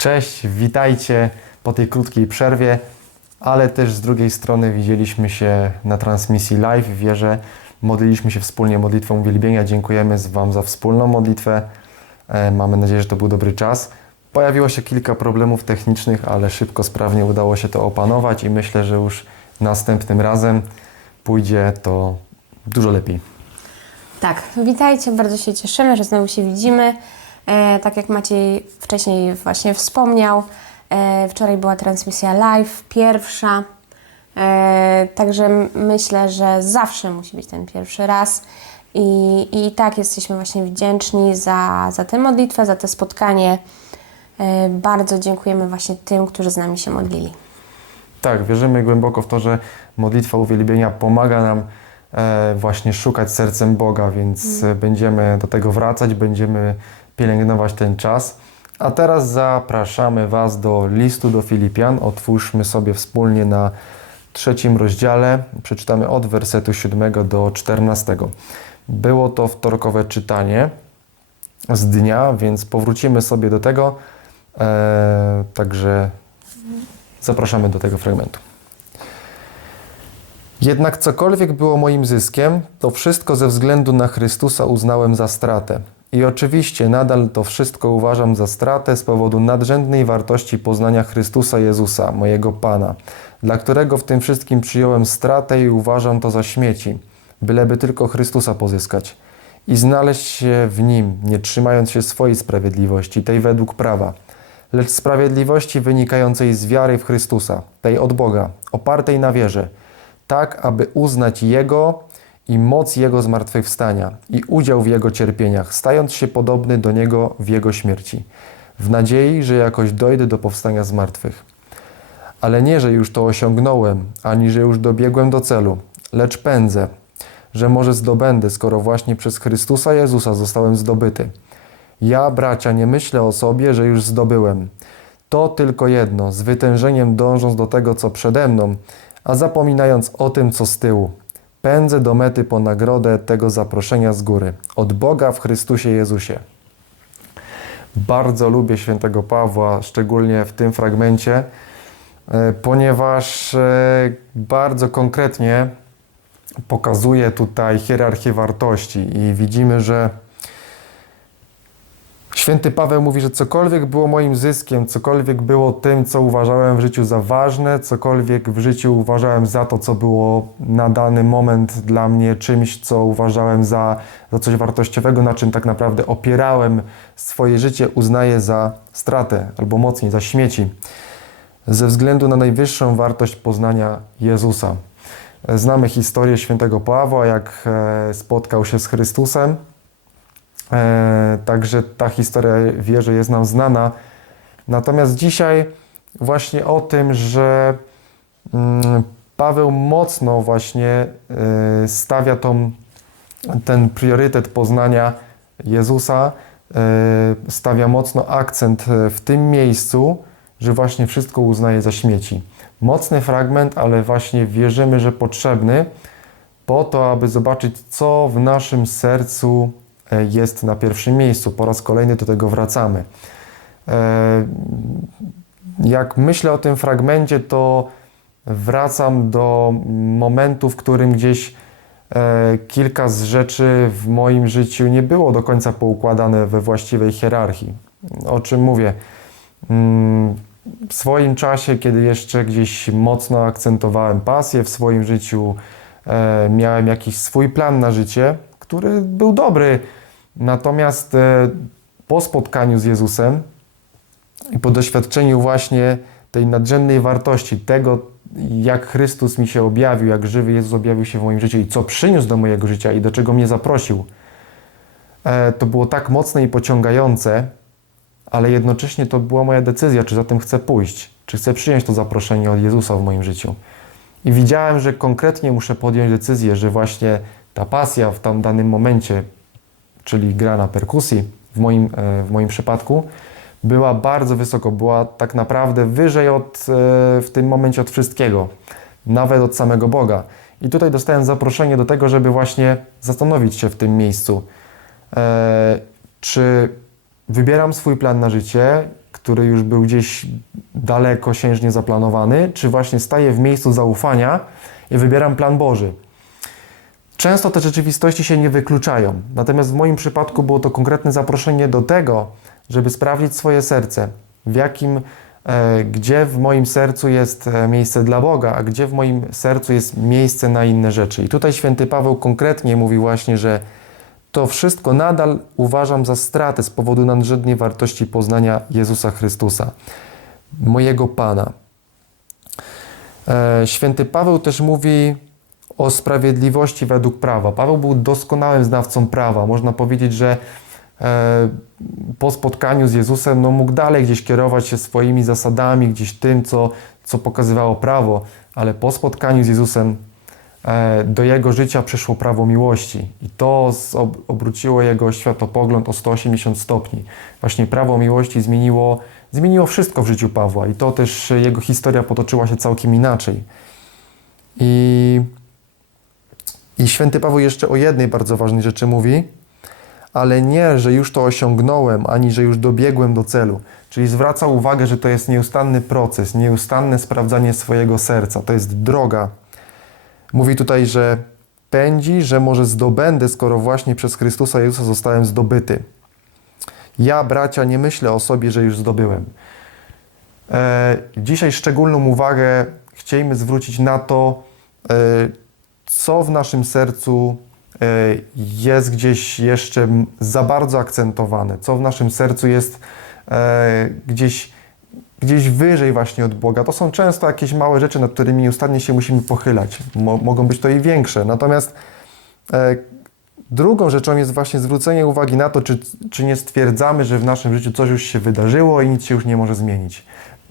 Cześć, witajcie po tej krótkiej przerwie, ale też z drugiej strony widzieliśmy się na transmisji live. Wierzę, modliliśmy się wspólnie modlitwą uwielbienia. Dziękujemy Wam za wspólną modlitwę. E, Mamy nadzieję, że to był dobry czas. Pojawiło się kilka problemów technicznych, ale szybko, sprawnie udało się to opanować i myślę, że już następnym razem pójdzie to dużo lepiej. Tak, witajcie, bardzo się cieszymy, że znowu się widzimy. E, tak jak Maciej wcześniej właśnie wspomniał, e, wczoraj była transmisja live, pierwsza. E, także myślę, że zawsze musi być ten pierwszy raz. I, i tak jesteśmy właśnie wdzięczni za, za tę modlitwę, za to spotkanie. Bardzo dziękujemy właśnie tym, którzy z nami się modlili. Tak, wierzymy głęboko w to, że modlitwa uwielbienia pomaga nam właśnie szukać sercem Boga, więc e, będziemy do tego wracać, będziemy pielęgnować ten czas. A teraz zapraszamy Was do listu do Filipian. Otwórzmy sobie wspólnie na trzecim rozdziale. Przeczytamy od wersetu 7 do 14. Było to wtorkowe czytanie z dnia, więc powrócimy sobie do tego. E, także Zapraszamy do tego fragmentu. Jednak cokolwiek było moim zyskiem, to wszystko ze względu na Chrystusa uznałem za stratę. I oczywiście nadal to wszystko uważam za stratę z powodu nadrzędnej wartości poznania Chrystusa Jezusa, mojego Pana, dla którego w tym wszystkim przyjąłem stratę i uważam to za śmieci, byleby tylko Chrystusa pozyskać i znaleźć się w Nim, nie trzymając się swojej sprawiedliwości, tej według prawa, lecz sprawiedliwości wynikającej z wiary w Chrystusa, tej od Boga, opartej na wierze, tak aby uznać Jego i moc Jego zmartwychwstania i udział w Jego cierpieniach, stając się podobny do Niego w Jego śmierci, w nadziei, że jakoś dojdę do powstania z martwych. Ale nie, że już to osiągnąłem, ani że już dobiegłem do celu, lecz pędzę, że może zdobędę, skoro właśnie przez Chrystusa Jezusa zostałem zdobyty. Ja, bracia, nie myślę o sobie, że już zdobyłem. To tylko jedno, z wytężeniem dążąc do tego, co przede mną, a zapominając o tym, co z tyłu. Pędzę do mety po nagrodę tego zaproszenia z góry, od Boga w Chrystusie Jezusie. Bardzo lubię świętego Pawła, szczególnie w tym fragmencie, e, ponieważ e, bardzo konkretnie pokazuje tutaj hierarchię wartości i widzimy, że Święty Paweł mówi, że cokolwiek było moim zyskiem, cokolwiek było tym, co uważałem w życiu za ważne, cokolwiek w życiu uważałem za to, co było na dany moment dla mnie czymś, co uważałem za, za coś wartościowego, na czym tak naprawdę opierałem swoje życie, uznaję za stratę albo mocniej, za śmieci, ze względu na najwyższą wartość poznania Jezusa. Znamy historię świętego Pawła, jak e, spotkał się z Chrystusem. E, Także ta historia wierzę jest nam znana. Natomiast dzisiaj właśnie o tym, że mm, Paweł mocno właśnie e, stawia tą, ten priorytet poznania Jezusa, e, stawia mocno akcent w tym miejscu, że właśnie wszystko uznaje za śmieci. Mocny fragment, ale właśnie wierzymy, że potrzebny po to, aby zobaczyć, co w naszym sercu jest na pierwszym miejscu. Po raz kolejny do tego wracamy. E, Jak myślę o tym fragmencie, to wracam do momentu, w którym gdzieś e, kilka z rzeczy w moim życiu nie było do końca poukładane we właściwej hierarchii. O czym mówię? Mm, W swoim czasie, kiedy jeszcze gdzieś mocno akcentowałem pasję w swoim życiu, e, miałem jakiś swój plan na życie, który był dobry. Natomiast e, po spotkaniu z Jezusem i po doświadczeniu właśnie tej nadrzędnej wartości, tego, jak Chrystus mi się objawił, jak żywy Jezus objawił się w moim życiu i co przyniósł do mojego życia i do czego mnie zaprosił, e, to było tak mocne i pociągające, ale jednocześnie to była moja decyzja, czy za tym chcę pójść, czy chcę przyjąć to zaproszenie od Jezusa w moim życiu. I widziałem, że konkretnie muszę podjąć decyzję, że właśnie ta pasja w tam danym momencie, czyli gra na perkusji w moim, e, w moim przypadku, była bardzo wysoko, była tak naprawdę wyżej od, e, w tym momencie od wszystkiego, nawet od samego Boga. I tutaj dostałem zaproszenie do tego, żeby właśnie zastanowić się w tym miejscu, e, czy wybieram swój plan na życie który już był gdzieś daleko siężnie zaplanowany, czy właśnie staję w miejscu zaufania i wybieram plan Boży. Często te rzeczywistości się nie wykluczają, natomiast w moim przypadku było to konkretne zaproszenie do tego, żeby sprawdzić swoje serce, w jakim, e, gdzie w moim sercu jest e, miejsce dla Boga, a gdzie w moim sercu jest miejsce na inne rzeczy. I tutaj święty Paweł konkretnie mówi właśnie, że to wszystko nadal uważam za stratę z powodu nadrzędnej wartości poznania Jezusa Chrystusa, mojego Pana. E, Święty Paweł też mówi o sprawiedliwości według prawa. Paweł był doskonałym znawcą prawa. Można powiedzieć, że e, po spotkaniu z Jezusem no, mógł dalej gdzieś kierować się swoimi zasadami, gdzieś tym, co, co pokazywało prawo, ale po spotkaniu z Jezusem e, do jego życia przyszło prawo miłości i to obróciło jego światopogląd o 180 stopni. Właśnie prawo miłości zmieniło, zmieniło wszystko w życiu Pawła i to też jego historia potoczyła się całkiem inaczej. I, I święty Paweł jeszcze o jednej bardzo ważnej rzeczy mówi, ale nie, że już to osiągnąłem, ani że już dobiegłem do celu. Czyli zwraca uwagę, że to jest nieustanny proces, nieustanne sprawdzanie swojego serca. To jest droga. Mówi tutaj, że pędzi, że może zdobędę, skoro właśnie przez Chrystusa Jezusa zostałem zdobyty. Ja, bracia, nie myślę o sobie, że już zdobyłem. E, dzisiaj szczególną uwagę chcielibyśmy zwrócić na to, e, co w naszym sercu e, jest gdzieś jeszcze za bardzo akcentowane, co w naszym sercu jest e, gdzieś, gdzieś wyżej właśnie od Boga. To są często jakieś małe rzeczy, nad którymi nieustannie się musimy pochylać. Mo, mogą być to i większe. Natomiast e, drugą rzeczą jest właśnie zwrócenie uwagi na to, czy, czy nie stwierdzamy, że w naszym życiu coś już się wydarzyło i nic się już nie może zmienić.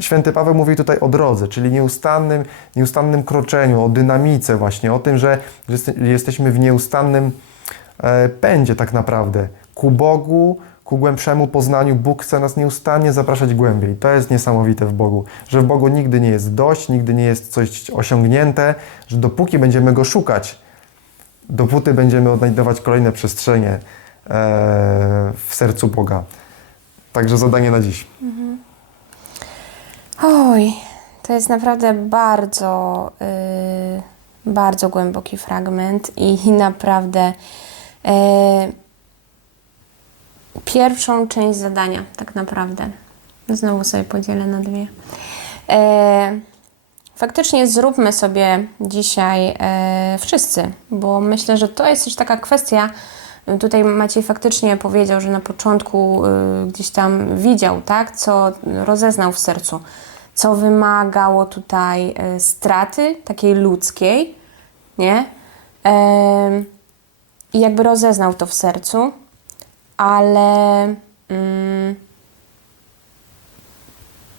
Święty Paweł mówi tutaj o drodze, czyli nieustannym, nieustannym kroczeniu, o dynamice właśnie, o tym, że jeste- jesteśmy w nieustannym e, pędzie tak naprawdę ku Bogu, ku głębszemu poznaniu. Bóg chce nas nieustannie zapraszać głębiej. To jest niesamowite w Bogu, że w Bogu nigdy nie jest dość, nigdy nie jest coś osiągnięte, że dopóki będziemy Go szukać, dopóty będziemy odnajdować kolejne przestrzenie e, w sercu Boga. Także zadanie na dziś. Oj, to jest naprawdę bardzo, yy, bardzo głęboki fragment i naprawdę yy, pierwszą część zadania, tak naprawdę. Znowu sobie podzielę na dwie. Yy, faktycznie zróbmy sobie dzisiaj yy, wszyscy, bo myślę, że to jest też taka kwestia. Tutaj Maciej faktycznie powiedział, że na początku y, gdzieś tam widział, tak, co rozeznał w sercu, co wymagało tutaj y, straty takiej ludzkiej, nie? Em, I jakby rozeznał to w sercu, ale mm,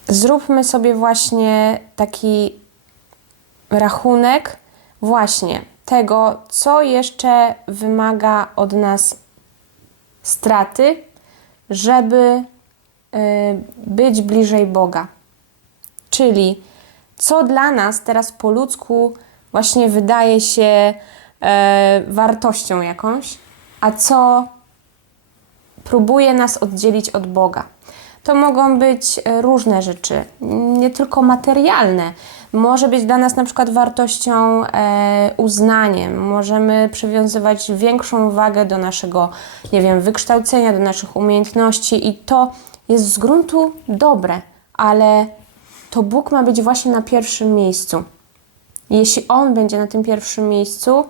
zróbmy sobie właśnie taki rachunek właśnie tego, co jeszcze wymaga od nas straty, żeby y, być bliżej Boga. Czyli co dla nas teraz po ludzku właśnie wydaje się e, wartością jakąś, a co próbuje nas oddzielić od Boga. To mogą być różne rzeczy, nie tylko materialne. Może być dla nas na przykład wartością e, uznaniem. Możemy przywiązywać większą wagę do naszego, nie wiem, wykształcenia, do naszych umiejętności i to jest z gruntu dobre, ale to Bóg ma być właśnie na pierwszym miejscu. Jeśli On będzie na tym pierwszym miejscu,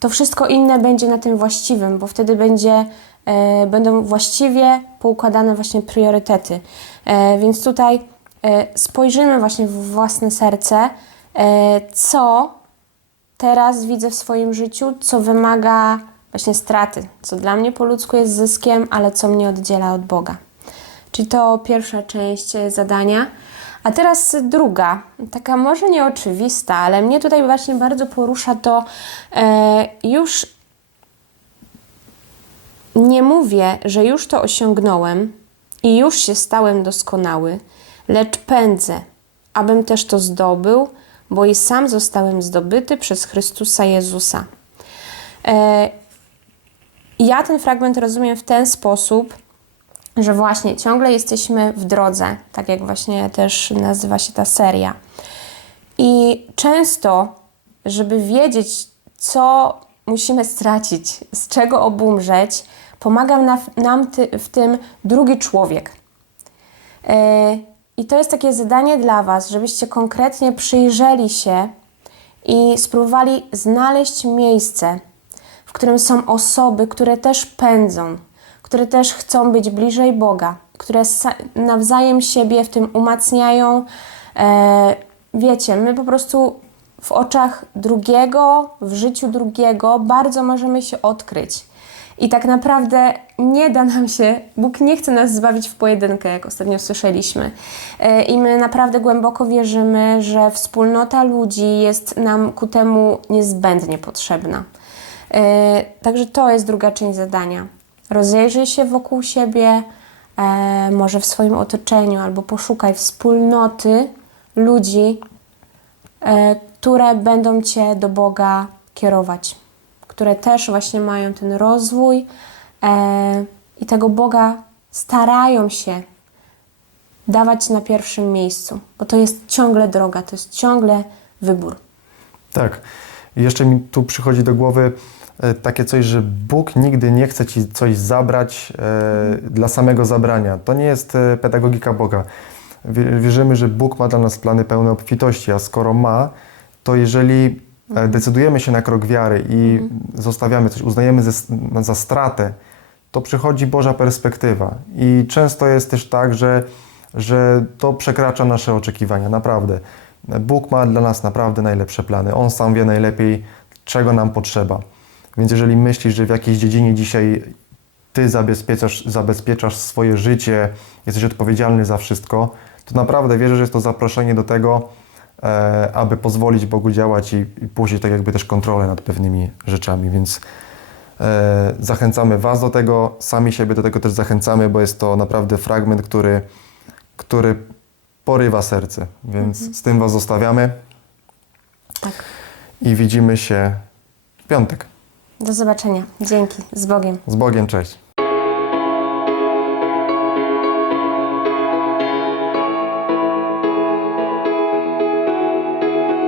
to wszystko inne będzie na tym właściwym, bo wtedy będzie, e, będą właściwie poukładane właśnie priorytety. E, więc tutaj spojrzymy właśnie w własne serce, e, co teraz widzę w swoim życiu, co wymaga właśnie straty, co dla mnie po ludzku jest zyskiem, ale co mnie oddziela od Boga. Czyli to pierwsza część e, zadania. A teraz druga, taka może nieoczywista, ale mnie tutaj właśnie bardzo porusza to e, już nie mówię, że już to osiągnąłem i już się stałem doskonały, lecz pędzę, abym też to zdobył, bo i sam zostałem zdobyty przez Chrystusa Jezusa. E, ja ten fragment rozumiem w ten sposób, że właśnie ciągle jesteśmy w drodze, tak jak właśnie też nazywa się ta seria. I często, żeby wiedzieć, co musimy stracić, z czego obumrzeć, pomaga nam, w tym drugi człowiek. I to jest takie zadanie dla Was, żebyście konkretnie przyjrzeli się i spróbowali znaleźć miejsce, w którym są osoby, które też pędzą, które też chcą być bliżej Boga, które nawzajem siebie w tym umacniają. E, wiecie, my po prostu w oczach drugiego, w życiu drugiego bardzo możemy się odkryć. I tak naprawdę nie da nam się, Bóg nie chce nas zbawić w pojedynkę, jak ostatnio słyszeliśmy. E, I my naprawdę głęboko wierzymy, że wspólnota ludzi jest nam ku temu niezbędnie potrzebna. E, Także to jest druga część zadania. Rozejrzyj się wokół siebie, e, może w swoim otoczeniu, albo poszukaj wspólnoty ludzi, które będą Cię do Boga kierować, które też właśnie mają ten rozwój e, i tego Boga starają się dawać na pierwszym miejscu, bo to jest ciągle droga, to jest ciągle wybór. Tak. Jeszcze mi tu przychodzi do głowy e, takie coś, że Bóg nigdy nie chce ci coś zabrać e, dla samego zabrania. To nie jest e, pedagogika Boga. Wie- Wierzymy, że Bóg ma dla nas plany pełne obfitości, a skoro ma, to jeżeli e, decydujemy się na krok wiary i zostawiamy coś, uznajemy za stratę, to przychodzi Boża perspektywa. I często jest też tak, że, że to przekracza nasze oczekiwania, naprawdę. Bóg ma dla nas naprawdę najlepsze plany. On sam wie najlepiej, czego nam potrzeba. Więc jeżeli myślisz, że w jakiejś dziedzinie dzisiaj ty zabezpieczasz, zabezpieczasz swoje życie, jesteś odpowiedzialny za wszystko, to naprawdę wierzę, że jest to zaproszenie do tego, aby pozwolić Bogu działać i, i puścić tak jakby też kontrolę nad pewnymi rzeczami. Więc e, zachęcamy Was do tego, sami siebie do tego też zachęcamy, bo jest to naprawdę fragment, który, który porywa serce. Więc z tym Was zostawiamy Tak. i widzimy się w piątek. Do zobaczenia. Dzięki. Z Bogiem. Z Bogiem, cześć.